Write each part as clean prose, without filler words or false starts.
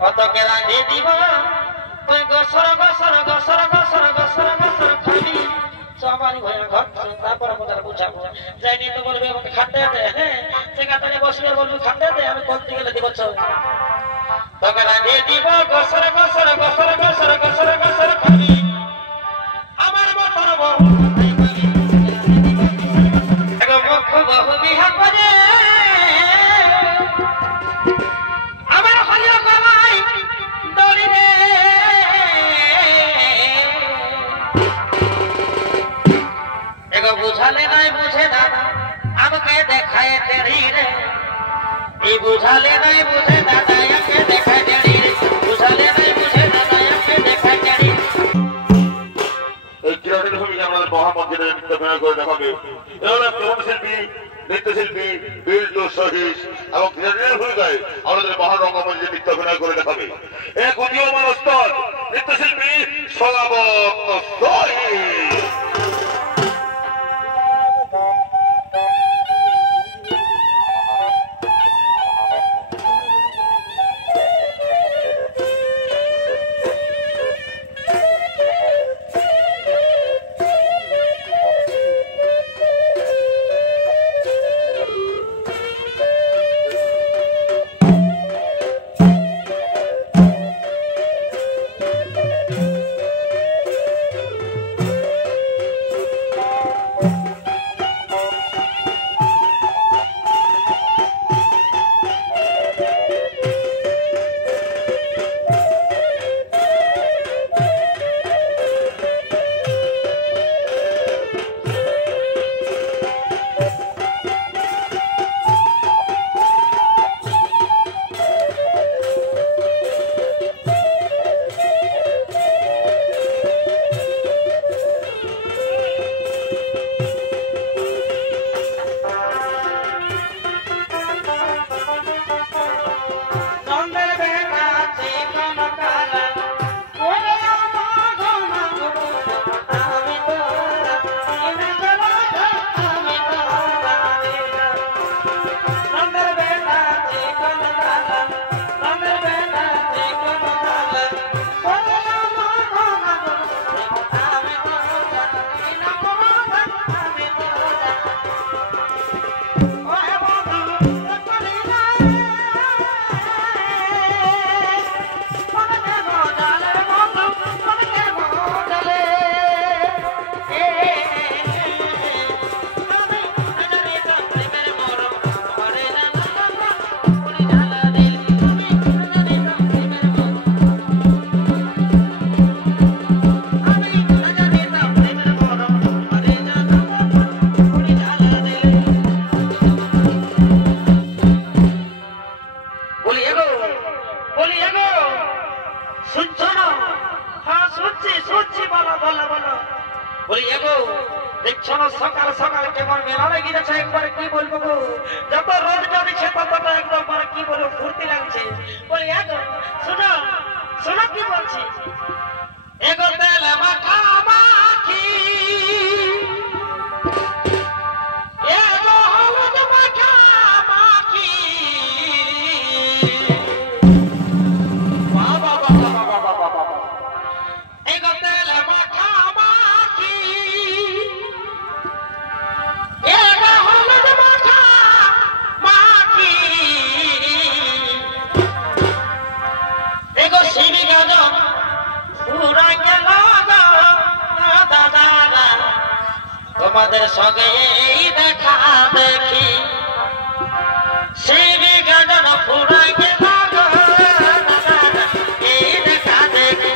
অতকে রাঁধে দিব তুই গসর গসর গসর গসর গসর গসর খাবি সবারই হয়ে ঘর তারপর আমাদের বুঝাবো যাই নিয়ে তো বলবে আমাকে খাটতে দে হ্যাঁ সেখানে বসলে বলবি খাটতে দে আমি করতে গেলে দিব তোকে রাঁধে দিব গসর গসর গসর গসর গসর গসর খাবি আমার বছর বহু মুখ বহু বিহা করে আমার হলিও গলাই দড়ি রে এগো বুঝালে নাই বুঝে দাদা আমাকে দেখায় টেড়ি রে এই বুঝালে নাই বুঝে দাদা আমাকে দেখায় টেড়ি রে বুঝালে নাই বুঝে দাদা আমাকে দেখায় টেড়ি এই কিরণের ভূমিকা আমাদের মহামন্দিরের নৃত্য অভিনয় করে দেখাবে এরা কেমন শিল্পী নৃত্যশিল্পী বিল্টু সহিস এবং কিরণের ভূমিকায় আমাদের মহারঙ্গমঞ্চে নৃত্য অভিনয় করে দেখাবে এক উদীয়মান ওস্তাদ নৃত্যশিল্পী সলাবত সহিস। সকাল সকাল কেমন মেলা লেগে যাচ্ছে একবারে কি বলবো গো যত রোদ জ্বলছে ততটা একদম মানে কি বলবো ফুর্তি লাগছে বলি এগো শোনো শোনো কি বলছি এগো তেল মাখা মাখি এগো হলুদ মাখা মাখি বাবা বাবা বাবা বাবা এগো তেল মাখা তোমাদের সঙ্গে দেখা দেখি শিবি গাজন ফুরাই গেল এই দেখা দেখি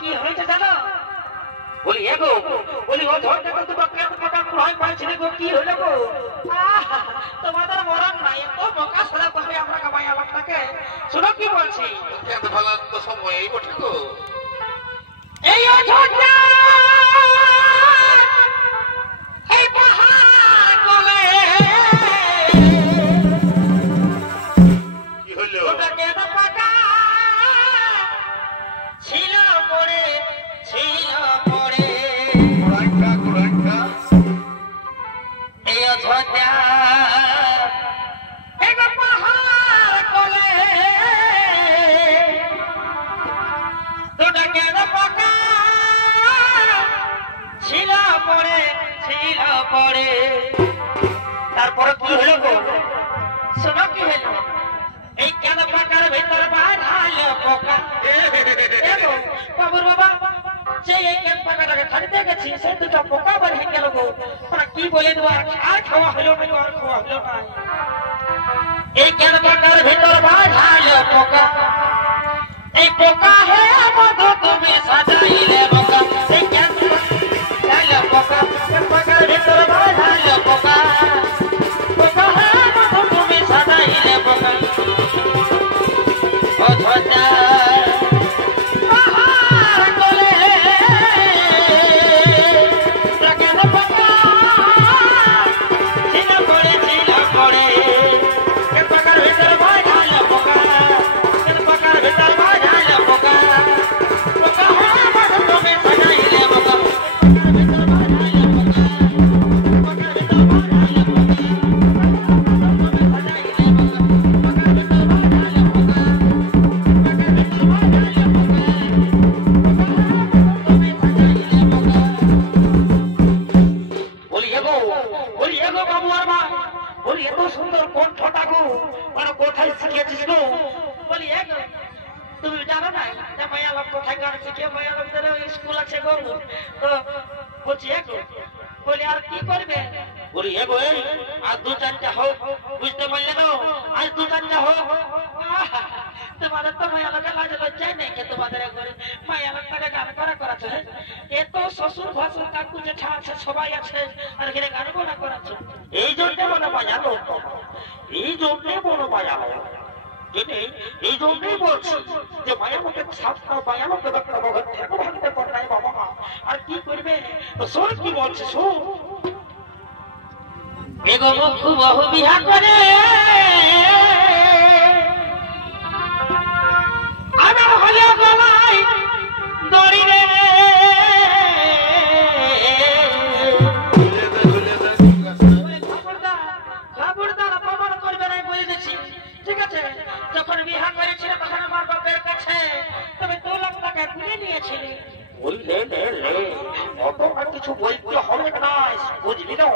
কি হয়েছে জানো? বলি এগো, বলি ও ঝড় দেখো তোমার কেন কথা ভয় পাইছে গো, কি হলো গো? তোমাদের মরণ নাই, এত বোকা সারা করবে আমরা কামাই আলাপটাকে। শুনো কি বলছি, এত ভালো তো সময় এই বটে গো। এই ও ঝড়টা এই পাহাড় কোলে কি হলো? ওটা কেন পাকা ছিল পড়ে, ছিল পড়ে কুড়াইটা কুড়াইটা এই ঝড়টা এই পাহাড় কোলে ওটা কেন পাকা ছিল পড়ে, ছিল পড়ে। তারপরে কি হলো গো? শোনো কি হলো, এই কেন পাকার ভিতর বাঁধালো পোকা। দেখো বাবুর বাবা, যে এই কেন পাকাটাকে খাড়িতে গেছি সে দুটো পোকা বাঁধে গেল গো। ওরা কি বলে দেবো, আর খাওয়া হলো না, আর খাওয়া হলো না। এই কেন পাকার ভিতর বাঁধালো পোকা, এই পোকা হে মধু তুমি সাজাইলে বোকা। এই কেন বাঁধালো পোকা, কেন পাকার ভিতর বাঁধালো পোকা, পোকা হে মধু তুমি সাজাইলে বোকা। ও ঝড়টা পাহাড় কোলে কেন পাকা ছিল পড়ে, ছিল পড়ে। কেন পাকার ভিতর বাঁধালো পোকা, কেন পাকার ভিতর বাঁধালো পোকা, পোকা হে মধু তুমি সাজাইলে বোকা। পাকার ভিতর বাঁধালো পোকা, পাকার ভিতর বাঁধালো পোকা, তুমি সাজাইলে বোকা। পাকার ভিতর বাঁধালো পোকা, বলি এগো, বলি এগো বাবু আর মা, বলি এত সুন্দর কণ্ঠটা গো, মানে কোথায় শিখেছিস গো? বলি এগো, তুমি জানো না যে মায়ালম কোথায় গান শিখে? মায়ালমদের স্কুল আছে গো। তো বলছি এগো, বলি আর কি করবে? বলি এগো এই আর দু চারটা হোক, বুঝতে পারলে না? আজ দু চারটা হোক। তোমাদের তো মায়ালকে লাজ লজ্জাই নেই কে? তোমাদের একবারে মায়ালকটাকে গান করাচ্ছে। এত শ্বশুর ভাসুর কাকু জেঠা আছে, সবাই আছে, আর এখানে গান করাচ্ছে। এই জন্যে মনে বাজালো, এই জন্যে মনে বাজালো। এই জন্যই বলছি যে মায়ালকে সাতটা মায়ালকে একটা ভগত ঠাকুর ভাঙতে পারে বাবা মা, আর কি করবে? তো শোন কি বলছে, শোন। এগো মুখ বহু বিহা করে আমার হলে গলায় দড়ি রে, খবরদার অপমান করবে না, বলে দিচ্ছি, ঠিক আছে? যখন বিহা করেছিল তখন আমার বাপের কাছে তুমি 2 লাখ টাকা তুলে নিয়েছিলে। বললে অত আর কিছু বলতে হবে না, বুঝলি না?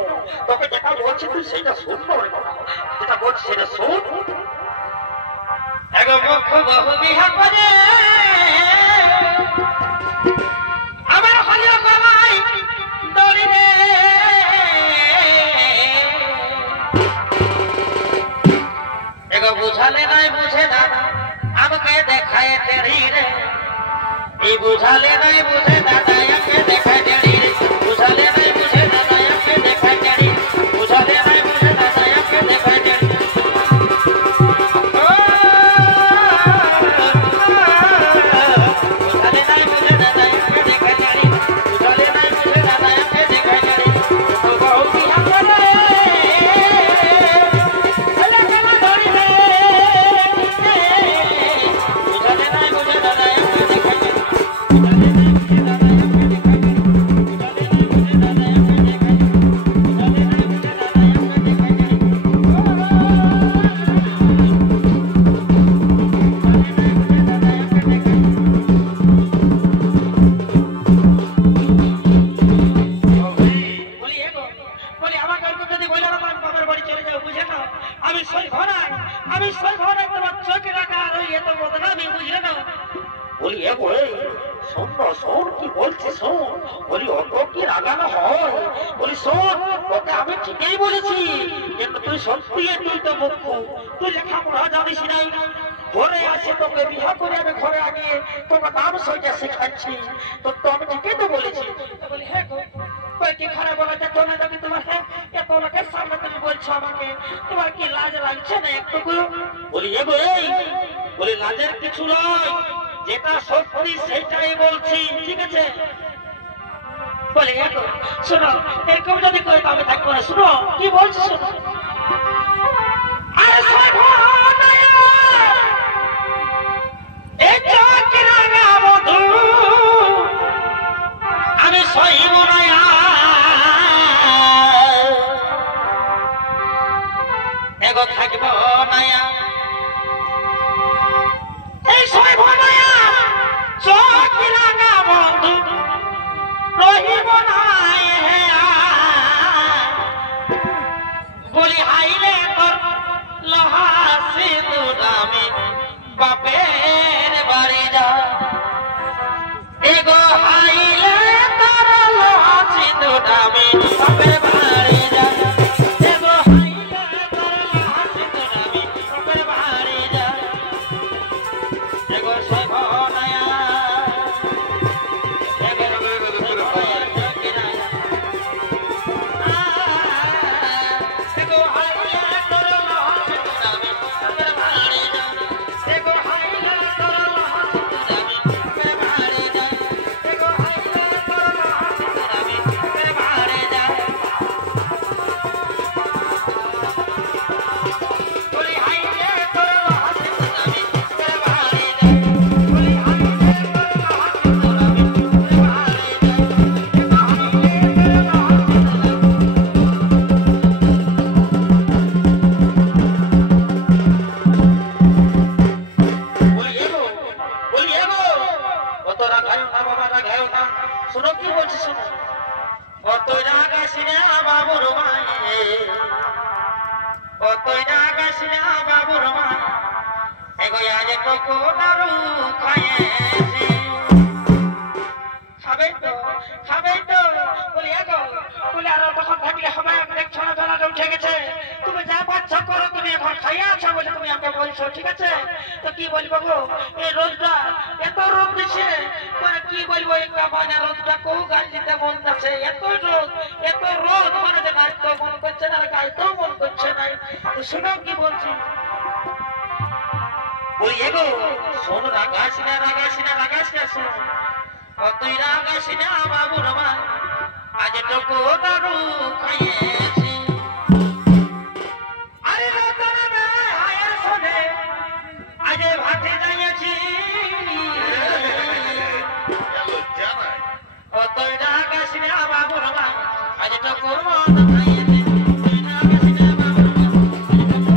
তোকে যেটা বলছি তুই সেটা শুনবো, যেটা বলছি সেটা শুন। এগো মুখ বহু বিহা করে আমার হলে গলায় দড়ি রে, এগো বুঝালে নাই বুঝে দাদা আমাকে দেখায় তেড়ি রে, এই বুঝালে নাই বুঝে দাদা আমাকে দেখায় তেড়ি রে, বুঝালে নাই বুঝে দাদা আমাকে দেখায় তেড়ি, বুঝালে নাই বুঝে দাদা আমাকে দেখায় তেড়ি। বুঝালে নাই বুঝে দাদা আমাকে দেখায় তেড়ি, বুঝালে নাই বুঝে দাদা আমাকে দেখায় তেড়ি। তো বহু বিহা করে হলে গলা দড়ি রে, বুঝালে নাই বুঝে দাদা আমাকে দেখায় তেড়ি, বুঝালে নাই বুঝে দাদা আমাকে দেখায় তেড়ি, বুঝালে নাই বুঝে দাদা আমাকে দেখায় তেড়ি, বুঝালে নাই বুঝে দাদা আমাকে দেখায় তেড়ি। বলি এগো, বলি আমাকে ওরকম যদি বলে না আমি বাবার বাড়ি চলে যাও, বুঝে না? আমি সইব না, আমি সইব না, তোমার চোখে রাখা আর ওই এত বদনামি, বুঝলে না? বলি এগো এই শোন না, শোন কি বলছি শোন। বলি অত কি রাগানো হয়? বলি শোন, ওকে আমি ঠিকই বলেছি, কিন্তু তুই সত্যি তুই তো মুখ্য, তুই লেখাপড়া জানিস নাই, ঘরে আসে তোকে বিয়া করে আমি ঘরে আগে তোকে নাম সইটা শেখাচ্ছি তো আমি ঠিকই তো বলেছি বলি হ্যাঁ গো কি খারাপ বলা যাচ্ছে না নাকি তোমার হ্যাঁ এত লোকের সামনে তুমি বলছো আমাকে তোমার কি লাজ লাগছে না একটু বলি এগো এই বলি লাজের কিছু নয় যেটা সত্যি সেটাই বলছি ঠিক আছে বলে এগো শোনো এরকম যদি করে তো আমি থাকবো না শোনো কি বলছি শোনো আরে শোনো এই চোখে রাঙা বধূ আমি সহিব না এগো থাকবো না এই সহিব না চোখে রাঙা বধূ রহিব না বলি হাইলে তোর লোহা সিঁদুর আমি বাপের বাড়ি যা এগো হাইলে তোর লোহা সিঁদুর আমি বাপের বাড়ি যা এগো হাইলে তোর লোহা সিঁদুর আমি বাপের বাড়ি যা এগো সভনায়া ঠিক আছে তো কি বলবো গো এই রোজটা এত রোদ দিছে মানে কি বলবো এই কামানা রোদটা কোউ গাছ দিতে মন আছে এত রোদ মানে গাইতে মন করছে না গাইতেও মন করছে না শুনো কি বলছি বলি এগো শোন রাগাস না শোন তুই রাগাস না বাবু রমা আজ টুকু দারু খাইয়েছি আরে রতনে হায়ার শোনে আজে ভাতে যাইয়াছি তুই রাগাস না বাবু রমা আজ টুকু মন খাইয়েছি তুই রাগাস না বাবু রমা আজ টুকু মন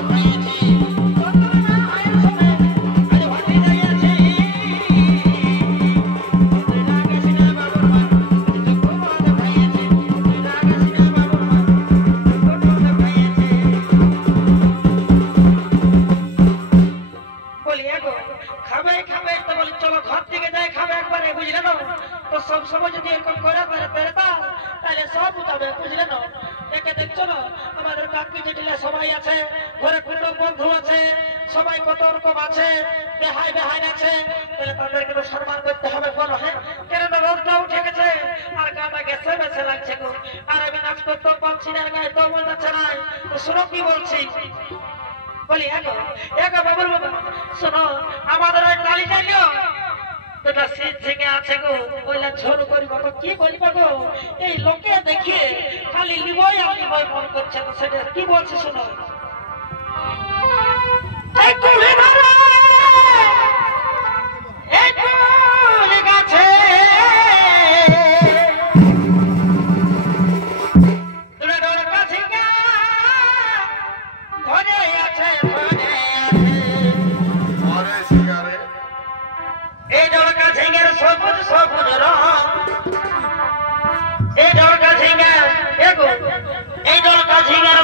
খাইয়েছি এই লোকে দেখিয়ে খালি লিবই আর লিবই মন করছে তো সেটা কি বলছে শোনো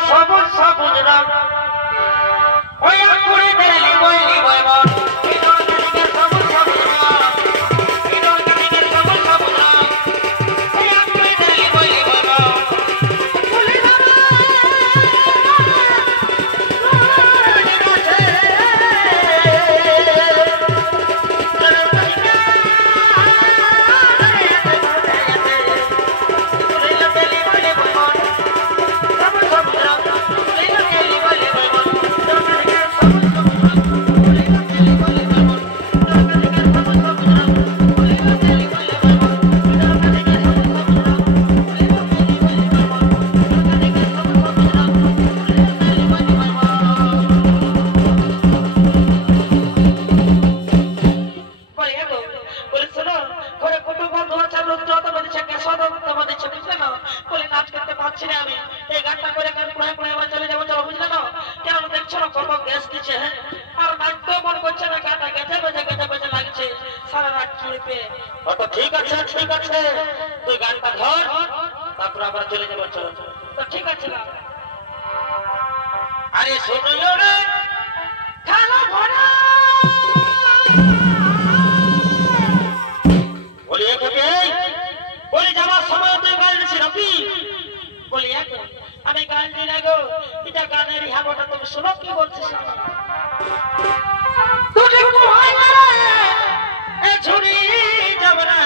সবুজ সবুজ বলে নাচ করতে পারছি না আমি, এই গানটা করে গান পুরাই পুরাই আমরা চলে যাবো, চলো বুঝলে না? কেন দেখছো না কত গ্যাস দিচ্ছে, হ্যাঁ? আর নাচতে মন করছে না, গানটা গেছে বেজে লাগছে সারা রাত চুড়ে। তো ঠিক আছে তুই গানটা ধর, তারপর আমরা চলে যাবো, চলো। তো ঠিক আছে না? আরে শোনো রে খালা ভরা বলি বলি যাওয়ার সময় তুই গান দিছি নাকি? বলি আমি গান দিই না গো, এটা গানের হাওয়াটা তুমি শোনো কি বলছিস? ঝুড়ি যাব না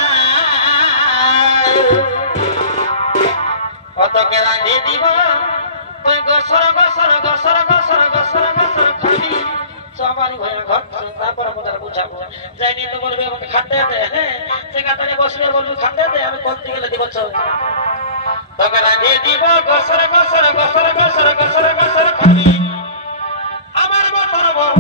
অত কেরা দিয়ে দিব তুই গসর খাবি সবারই হয়ে ঘর, তারপর আমাদের বুঝাবো। যাই নিয়ে তো বলবে আমাকে খাটতে দে, হ্যাঁ? সেখানে বসবে বলবি খাটতে দে, আমি করতে গেলে দিব তোকে দিয়ে দিব গসর খাবি আমার মতন বউ।